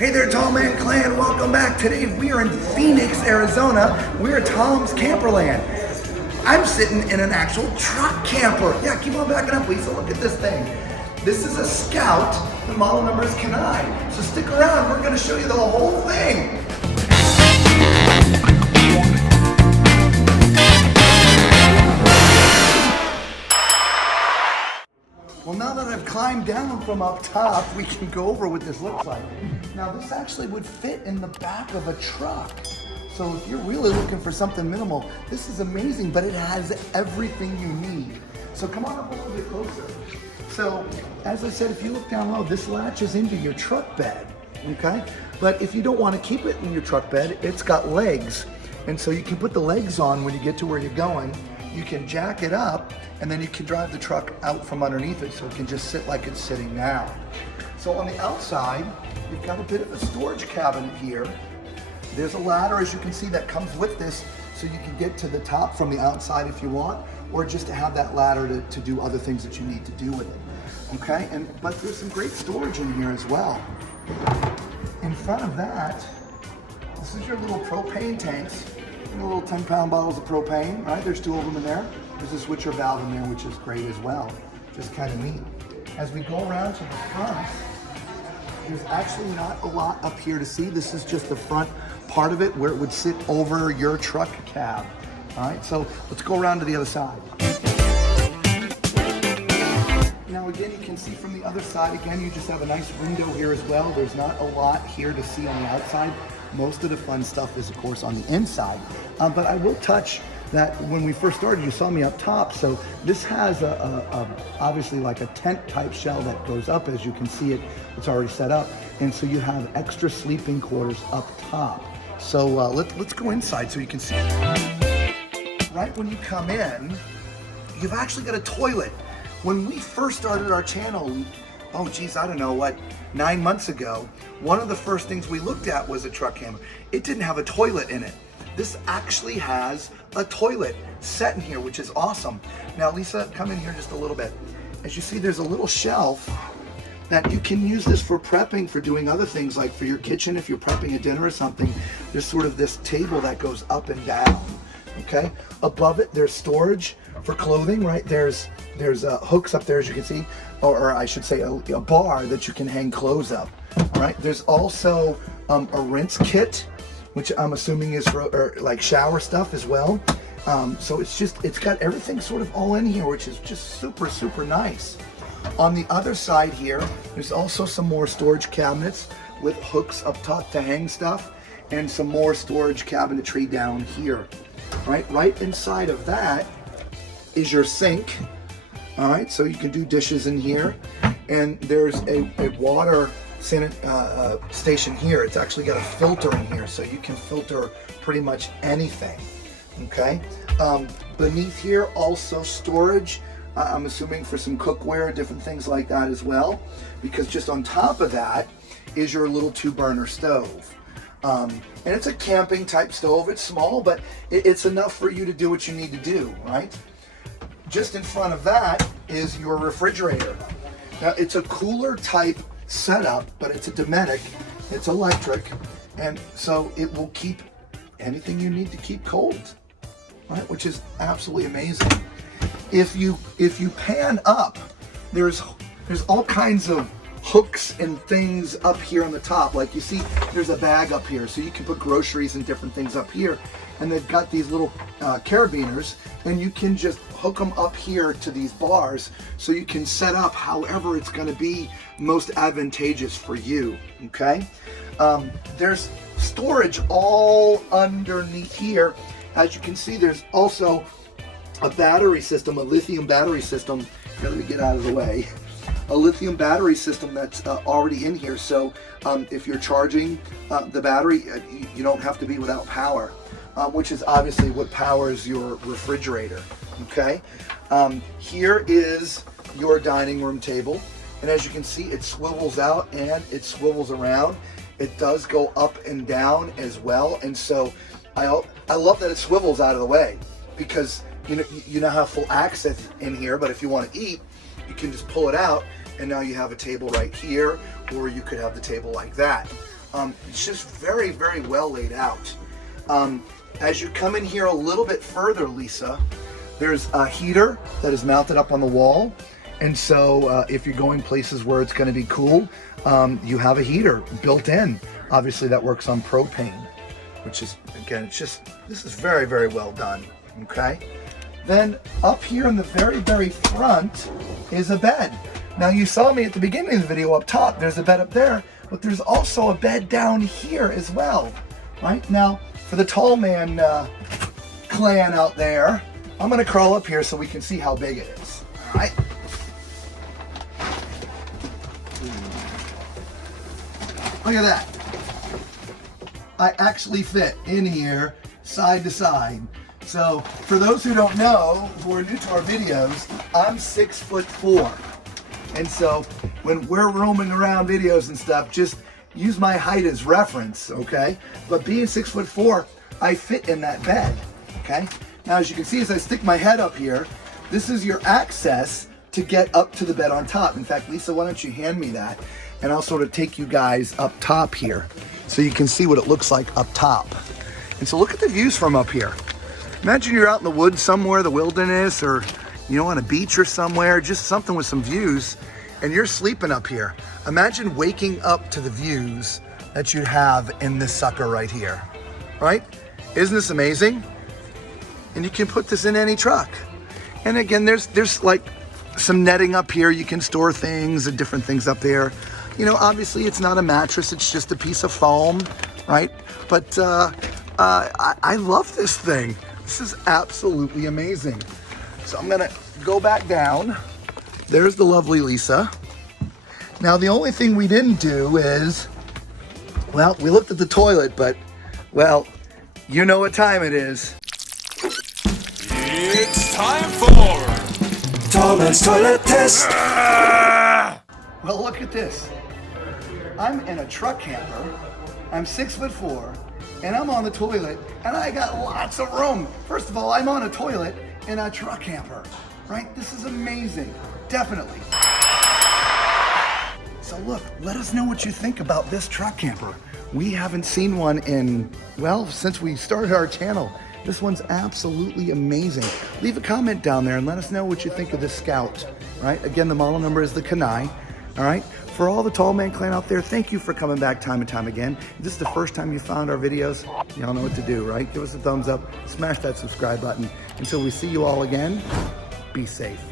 Hey there, Tall Man Clan, welcome back. Today we are in Phoenix, Arizona. We're at Tom's Camperland. I'm sitting in an actual truck camper. Yeah, keep on backing up, Lisa, look at this thing. This is a Scout, the model number is Kenai. So stick around, we're gonna show you the whole thing. Well, now that I've climbed down from up top, we can go over what this looks like. Now, this actually would fit in the back of a truck. So if you're really looking for something minimal, this is amazing, but it has everything you need. So come on up a little bit closer. So, as I said, if you look down low, this latches into your truck bed, okay? But if you don't want to keep it in your truck bed, it's got legs. And so you can put the legs on when you get to where you're going. You can jack it up, and then you can drive the truck out from underneath it so it can just sit like it's sitting now. So on the outside, you've got a bit of a storage cabinet here. There's a ladder, as you can see, that comes with this, so you can get to the top from the outside if you want, or just to have that ladder to do other things that you need to do with it. Okay, but there's some great storage in here as well. In front of that, this is your little propane tanks. Your little 10-pound bottles of propane, right? There's 2 of them in there. There's a switcher valve in there, which is great as well. Just kind of neat. As we go around to the front, there's actually not a lot up here to see. This is just the front part of it where it would sit over your truck cab. All right, so let's go around to the other side. Now again, you can see from the other side, again, you just have a nice window here as well. There's not a lot here to see on the outside. Most of the fun stuff is, of course, on the inside. But I will touch that when we first started, you saw me up top. So this has obviously like a tent type shell that goes up. As you can see it, it's already set up. And so you have extra sleeping quarters up top. So let's go inside so you can see. Right when you come in, you've actually got a toilet. When we first started our channel, oh geez, I don't know what, 9 months ago, one of the first things we looked at was a truck camper. It didn't have a toilet in it. This actually has a toilet set in here, which is awesome. Now Lisa, come in here just a little bit. As you see, there's a little shelf that you can use this for prepping, for doing other things, like for your kitchen, if you're prepping a dinner or something. There's sort of this table that goes up and down, okay? Above it, there's storage for clothing, right? There's hooks up there, as you can see, or I should say a bar that you can hang clothes up, all right? There's also a rinse kit, which I'm assuming is for like shower stuff as well. So it's got everything sort of all in here, which is just super, super nice. On the other side here, there's also some more storage cabinets with hooks up top to hang stuff, and some more storage cabinetry down here, right inside of that is your sink. All right, so you can do dishes in here, and there's a water station here. It's actually got a filter in here, so you can filter pretty much anything, okay? Beneath here, also storage, I'm assuming for some cookware, different things like that as well, because just on top of that is your little 2-burner stove. And it's a camping type stove. It's small, but it's enough for you to do what you need to do, right? Just in front of that is your refrigerator. Now it's a cooler type setup, but it's a Dometic, it's electric, and so it will keep anything you need to keep cold, right? Which is absolutely amazing. If you pan up, there's all kinds of hooks and things up here on the top. Like you see, there's a bag up here, so you can put groceries and different things up here. And they've got these little carabiners, and you can just hook them up here to these bars, so you can set up however it's going to be most advantageous for you, okay? There's storage all underneath here. As you can see, there's also a battery system, a lithium battery system. Here, let me get out of the way. A lithium battery system that's already in here, so if you're charging the battery, you don't have to be without power. Which is obviously what powers your refrigerator, okay? Here is your dining room table, and as you can see, it swivels out and it swivels around. It does go up and down as well, and so I love that it swivels out of the way, because you now have full access in here, but if you want to eat, you can just pull it out, and now you have a table right here, or you could have the table like that. It's just very, very well laid out. As you come in here a little bit further, Lisa, there's a heater that is mounted up on the wall. And so if you're going places where it's going to be cool, you have a heater built in. Obviously that works on propane, which is, again, this is very, very well done, okay? Then up here in the very, very front is a bed. Now you saw me at the beginning of the video up top, there's a bed up there, but there's also a bed down here as well, right? Now, for the tall man clan out there, I'm gonna crawl up here so we can see how big it is, all right? Look at that. I actually fit in here side to side. So for those who don't know, who are new to our videos, I'm 6'4". And so when we're roaming around videos and stuff, just use my height as reference, okay? But being 6'4", I fit in that bed, okay? Now, as you can see, as I stick my head up here, this is your access to get up to the bed on top. In fact, Lisa, why don't you hand me that? And I'll sort of take you guys up top here so you can see what it looks like up top. And so look at the views from up here. Imagine you're out in the woods somewhere, the wilderness, or you know, on a beach or somewhere, just something with some views, and you're sleeping up here. Imagine waking up to the views that you have in this sucker right here, right? Isn't this amazing? And you can put this in any truck. And again, there's like some netting up here. You can store things and different things up there. You know, obviously it's not a mattress, it's just a piece of foam, right? But I love this thing. This is absolutely amazing. So I'm gonna go back down. There's the lovely Lisa. Now the only thing we didn't do is, well, we looked at the toilet, but, well, you know what time it is. It's time for Tall Man's Toilet Test. Well, look at this. I'm in a truck camper. I'm 6'4", and I'm on the toilet, and I got lots of room. First of all, I'm on a toilet in a truck camper, right? This is amazing, definitely. So look, let us know what you think about this truck camper. We haven't seen one in, well, since we started our channel. This one's absolutely amazing. Leave a comment down there and let us know what you think of this Scout, right? Again, the model number is the Kenai, all right? For all the Tall Man clan out there, thank you for coming back time and time again. If this is the first time you found our videos, y'all know what to do, right? Give us a thumbs up, smash that subscribe button. Until we see you all again, be safe.